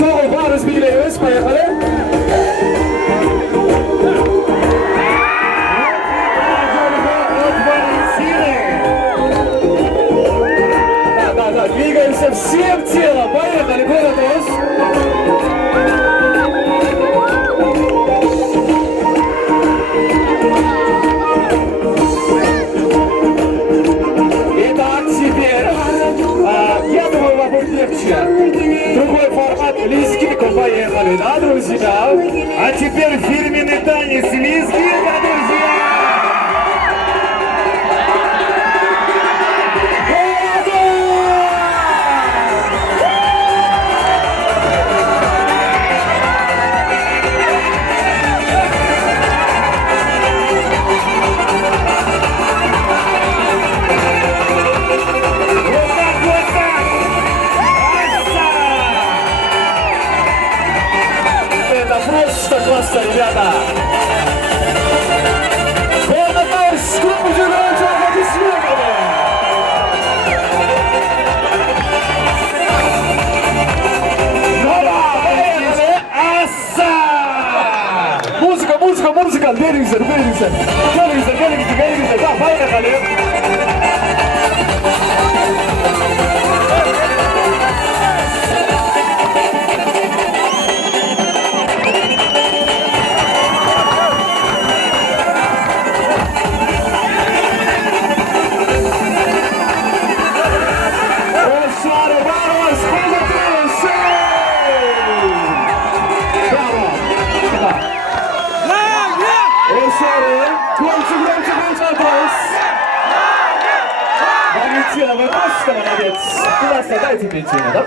Çoğu varız biliyoruz. Поехали. Да, двигаемся всем телом. Поехали, приготовились. Итак, теперь, я думаю, вам будет легче. Другой формат, лезгинку, поехали, да, друзья? А теперь фирменный танец лезгинка, друзья! Просто классно, ребята! Полнотой скрупулезно аплодисментами! Музыка! Телевизор! Да, поехали! Громче, аплодис! Валентина, вы просто молодец! Классно, дайте пяти, да?